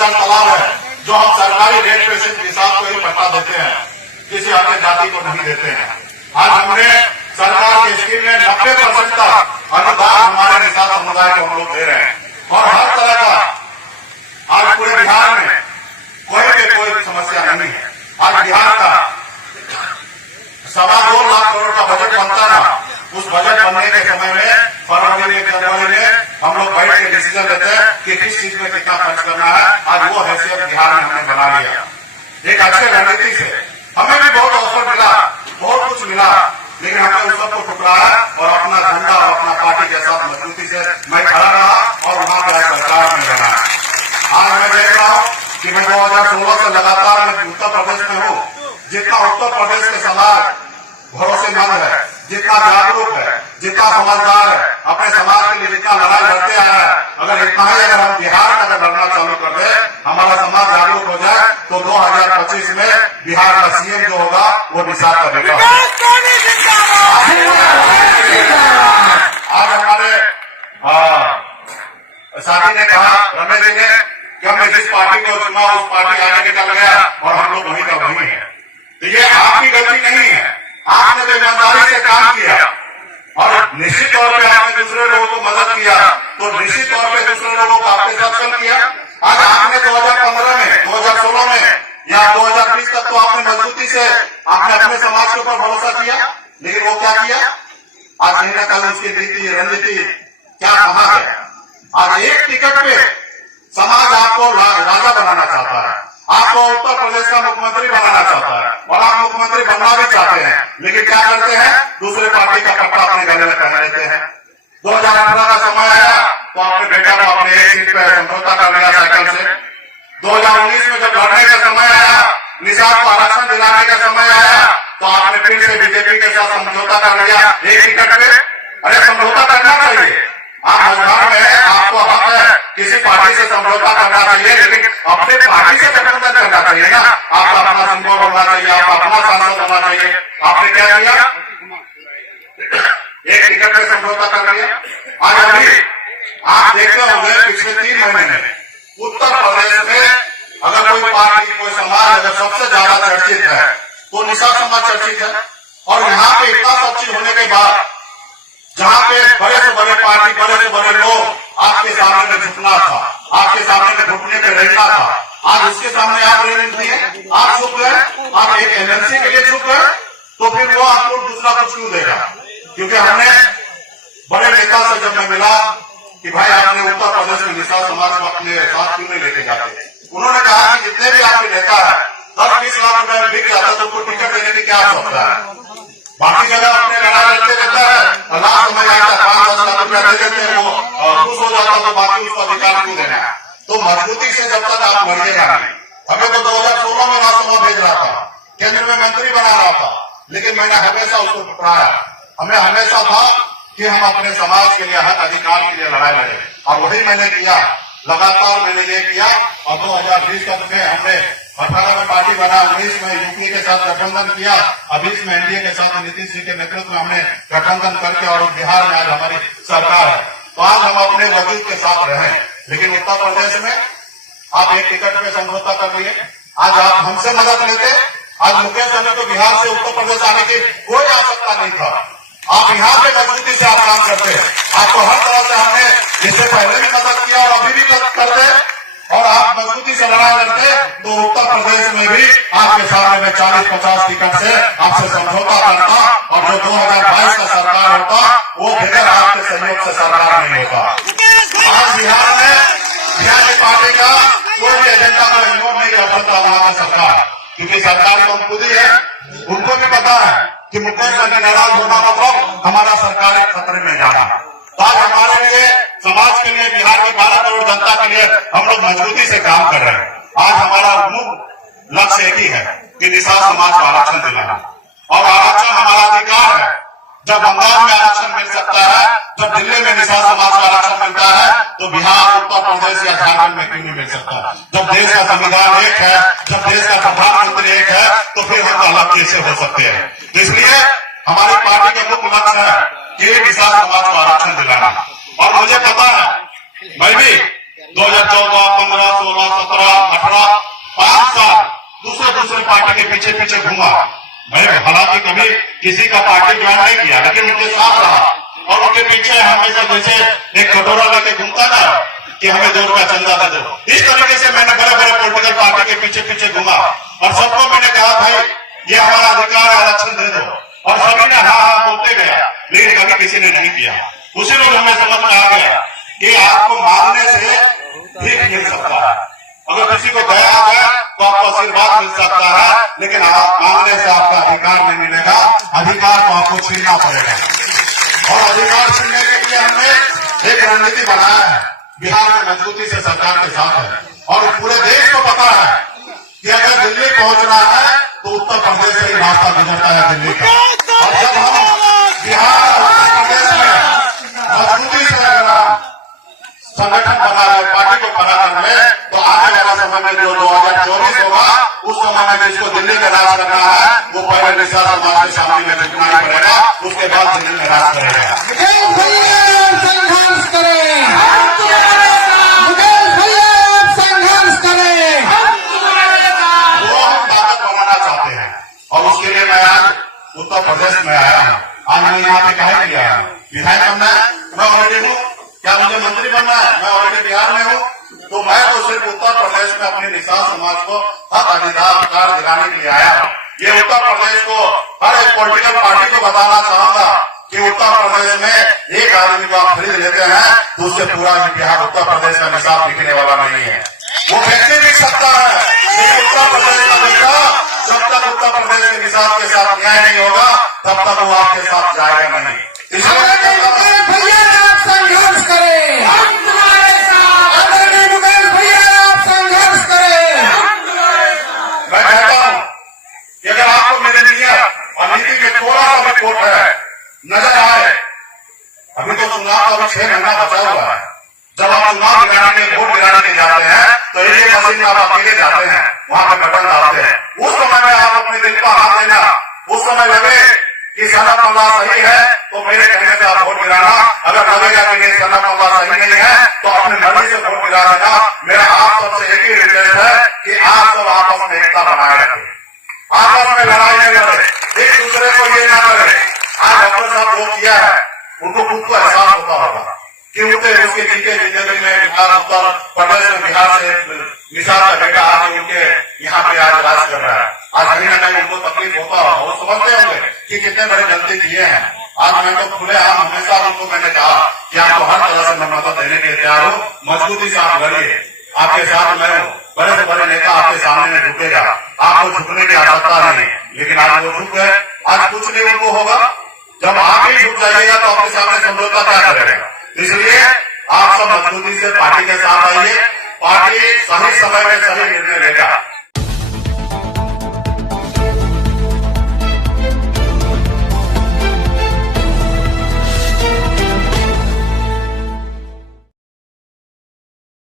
10,000 तालाब है जो हम सरकारी रेट पे सिर्फ किसान को ही पट्टा देते हैं, किसी अन्य जाति को नहीं देते हैं। आज हमने सरकार की स्कीम में 90% का अनुदान हमारे निषाद समुदाय को हम लोग दे रहे हैं और हर तरह का आज पूरे बिहार में कोई समस्या नहीं है। आज बिहार का 2.25 लाख करोड़ का बजट बनता ना, उस बजट बनने के समय में फरवरी में जनवरी में हम लोग बैठ के डिसीजन लेते हैं कि किस चीज में कितना खर्च करना है। आज वो हैसियत बिहार में हमने बना लिया। एक अच्छे रणनीति से हमें भी बहुत अवसर मिला, बहुत कुछ मिला, लेकिन हमने उस सबको ठुकराया और अपना झंडा और अपना पार्टी के साथ मजबूती से मैं खड़ा रहा और वहां पर सरकार में बना। आज मैं देख रहा हूँ कि मैं 2016 से लगातार उत्तर प्रदेश में हूँ। जितना उत्तर प्रदेश के समाज भरोसेमंद है, जितना जागरूक है, जितना समझदार है, अपने समाज के लिए जितना लड़ाई लड़ते आया है, अगर इतना ही अगर हम बिहार में अगर लड़ना चालू कर दे, हमारा समाज जागरूक हो जाए तो 2025 में बिहार का सीएम जो होगा वो निषाद का बेटा होगा। आज हमारे साथी ने कहा, रमेश जी ने, कि हमने जिस पार्टी को चुना उस पार्टी आगे निकल गया और हम लोग वहीं का वहीं है। तो ये आपकी गलती नहीं है, आपने तो ईमानदारी से काम किया और निश्चित तौर पे आपने दूसरे लोगों को मदद किया, तो निश्चित तौर पे दूसरे लोगों को आपके साथ कम किया। आज आपने 2015 में, 2016 में या 2020 तक तो आपने मजबूती से आपने अपने समाज के ऊपर भरोसा किया, लेकिन वो क्या किया? आज कहीं ना कहीं उसकी नीति रणनीति क्या कहा गया? आज एक टिकट पे समाज आपको राजा बनाना चाहता है, आपको उत्तर प्रदेश का मुख्यमंत्री बनाना चाहता है और आप मुख्यमंत्री बनना भी चाहते हैं, लेकिन क्या करते हैं? दूसरे पार्टी का पट्टा अपने गले में पहन लेते हैं। 2018 का समय आया तो आपने बेटा को अपने एक सीट पे समझौता कर लिया साइकिल से। 2019 में जब लड़ने का समय आया, निषाद को आरक्षण दिलाने का समय आया, तो आपने फिर से बीजेपी के साथ समझौता कर लिया एक टिकट पे। अरे समझौता करना चाहिए, आप संविधान में आपको हक है किसी पार्टी से समझौता करना चाहिए, लेकिन अपने पार्टी से गठबंधन करना चाहिए ना। आपका अपना सिंबल होना चाहिए, आपका अपना सांसद होना चाहिए। आपने क्या किया? एक टिकट पे समझौता कर लिया। आज अभी आप देखते होंगे पिछले 3 महीने में उत्तर प्रदेश में अगर कोई पार्टी कोई समाज अगर सबसे ज्यादा चर्चित है तो निषाद समाज चर्चित है। और यहाँ पे इतना सब चीज होने के बाद जहाँ पे बड़े से बड़े पार्टी, बड़े से बड़े लोग आपके सामने में झुकना था, आपके सामने में घुटने पे रहना था, आज उसके सामने आप रह नहीं है, आप झुक गए, आप एक एमएलसी के लिए झुक गए, तो फिर वो आपको दूसरा कुछ क्यों देगा? क्योंकि हमने बड़े नेता से जब मैं मिला कि भाई आपने उत्तर प्रदेश में निषाद समाज को अपने साथ क्यों नहीं लेके जाते, उन्होंने कहा कि जितने भी आपके नेता है 10-20 लाख रुपए में बिक जाता तो उनको टिकट देने की क्या आवश्यकता है? बाकी जगह अपने लड़ाई लड़ते रहता है, लास्ट समय आता है 5-10 लाख रुपया दे देते हैं, वो खुश हो जाता तो बाकी उसको अधिकार क्यों देना है? तो मजबूती से जब तक आप लड़िएगा नहीं। हमें तो 2016 में राज्यसभा भेज रहा था, केंद्र में मंत्री बना रहा था, लेकिन मैंने हमेशा उसको ठुकराया। हमें हमेशा था कि हम अपने समाज के लिए, हक अधिकार के लिए लड़ाई लड़े और वही मैंने किया, लगातार मैंने ये किया। और 2020 तक में हमने 18 में पार्टी बना, 19 में यूपी के साथ गठबंधन किया, 20 में एनडीए के साथ नीतीश जी के नेतृत्व में हमने गठबंधन करके और बिहार में आज हमारी सरकार है। तो आज हम अपने वजूद के साथ रहे, लेकिन उत्तर प्रदेश में आप एक टिकट पे समझौता कर लिए। आज आप हमसे मदद लेते, आज मुकेश सहनी को बिहार से उत्तर प्रदेश आने की कोई आवश्यकता नहीं था। आप यहाँ पे मजबूती से आप काम करते हैं, आपको हर तरह से हमने इससे पहले भी मदद किया और अभी भी करते, और आप मजबूती से लड़ाई लड़ते तो उत्तर प्रदेश में भी आपके सामने में 40-50 टिकट से आपसे समझौता करता और जो 2022 का सरकार होता वो बगैर आपके सहयोग से सरकार नहीं होता। आज बिहार में बिहार की पार्टी का कोई भी एजेंडा को इग्नोर नहीं कर सकता वहां का सरकार, क्योंकि सरकार तो खुद ही है। उनको भी पता है कि मुकेश सहनी नाराज होना मतलब हमारा सरकार एक खतरे में जाना। तो आज हमारे लिए, समाज के लिए, बिहार की 12 करोड़ जनता के लिए हम लोग मजबूती से काम कर रहे हैं। आज हमारा मुख्य लक्ष्य एक ही है कि निषाद समाज को आरक्षण दिलाना, और आरक्षण हमारा अधिकार है। जब बंगाल में आरक्षण मिल सकता है, जब दिल्ली में निषाद समाज को आरक्षण मिलता है, तो बिहार, उत्तर प्रदेश या झारखंड में क्यों नहीं मिल सकता? जब देश का संविधान एक है, जब देश का प्रधानमंत्री एक है, तो फिर हम अलग कैसे हो सकते हैं? इसलिए हमारी पार्टी का मुख्य लक्ष्य है कि निषाद समाज को आरक्षण दिलाना। और मुझे पता है, मैं भी 2014, 15, 16, 17 पार्टी के पीछे पीछे घूमा। मैं हालांकि कभी किसी का पार्टी ज्वाइन नहीं किया, लेकिन उनके साथ रहा और उनके पीछे हमेशा जैसे एक कटोरा लेके घूमता ना कि हमें 2 रुपया चंदा दे दो, इस तरीके से मैंने बड़े बड़े पॉलिटिकल पार्टी के पीछे पीछे घूमा और सबको मैंने कहा भाई ये हमारा अधिकार है, आरक्षण दे दो, और सभी ने हाँ हाँ बोलते गया, लेकिन कभी किसी ने नहीं किया। उसी रोज हमें समझ में आ गया कि आपको मांगने से भीख मिल सकता है, अगर किसी को दया आ गया तो आपको आशीर्वाद मिल सकता है, लेकिन मांगने से आपका अधिकार नहीं मिलेगा, अधिकार को आपको छीनना पड़ेगा। और अधिकार छीनने के लिए हमने एक रणनीति बनाया है, बिहार में मजबूती से सरकार के साथ है और पूरे देश को पता है कि अगर दिल्ली पहुंचना है तो उत्तर प्रदेश से ही रास्ता गुजरता है दिल्ली का। और जब हम बिहार और उत्तर प्रदेश में मजबूती से अगर संगठन बना रहे, पार्टी को बना कर ले, तो आने वाला समय में जो 2024 होगा उस समय में जिसको दिल्ली में राज करना है वो पहले निशा समाज के सामने में झुकना ही पड़ेगा, उसके बाद दिल्ली में राज करेगा। संघर्ष करें, संघर्ष करें, वो हम ताकत बनाना चाहते हैं और उसके लिए मैं आज उत्तर प्रदेश में आया हूँ। आज मैं यहाँ पे कहे नहीं आया हूँ, विधायक बनना है, मैं ऑलरेडी हूँ, क्या मुझे मंत्री बनना है, मैं ऑलरेडी बिहार में हूँ, तो मैं तो सिर्फ उत्तर प्रदेश में अपने निषाद समाज को हक अधिकार दिलाने के लिए आया हूँ। ये उत्तर प्रदेश को हर एक पॉलिटिकल पार्टी को बताना चाहूंगा कि उत्तर प्रदेश में एक आदमी को आप खरीद लेते हैं तो उससे पूरा बिहार उत्तर प्रदेश का निशाब दिखने वाला नहीं है। वो व्यक्ति दिख सकता है, लेकिन उत्तर प्रदेश का नेता जब तक उत्तर प्रदेश के निशाब के साथ न्याय नहीं होगा तब तक वो आपके साथ जाएगा नहीं। इसलिए भैया आप संघर्ष करें, भैया आप संघर्ष करें। मैं कहता हूँ कि अगर आपको मेरी नीयत और नीति में थोड़ा सा भी खोट है नजर आए, अभी तो चुनाव का 6 महीना बचा हुआ है, जब आप चुनाव गिराने के वोट गिराने के जाते हैं तो एक मशीन में आप अकेले जाते हैं, वहां पे बटन दबाते हैं, उस समय में आप अपने दिल पर हाथ देना, उस समय लगे कि सनत मामला सही है तो मेरे कहने से आप वोट गिराना, अगर लगेगा कि नहीं सनत मामला सही नहीं है तो अपने मर्जी से वोट गिरा देना। मेरा आप सबसे एक ही रिक्वेस्ट है कि आप सब आपस में एकता बनाए रखें, आपस में लड़ाई नहीं लड़े, एक दूसरे को ये ना करे। आज डॉक्टर साहब जो किया है उनको खुद को एहसास होता होगा कि उसके जीते जिंदगी में बिहार उत्तर प्रदेश में बिहार से निषाद का बेटा आज उनके यहाँ पे आज राज कर रहा है। आज कहीं ना कहीं उनको तकलीफ होता होगा, वो समझते होंगे कि कितने बड़े गलती किए हैं। आज मैं तो खुले आम हमेशा उनको मैंने कहा कि आपको हर तरह से मैं मदद देने के लिए तैयार हूँ, मजबूती से आप लड़िए, आपके साथ मैं हूँ, बड़े से बड़े नेता आपके सामने में झुकेगा, आपको झुकने की आवश्यकता नहीं, लेकिन आज वो झुक गए, आज कुछ नहीं उनको होगा, जब आप ही झुक जाइएगा तो आपके सामने समझौता क्या करेगा। इसलिए आप सब मजबूती से पार्टी के साथ आइए, पार्टी सही समय में सही निर्णय लेगा।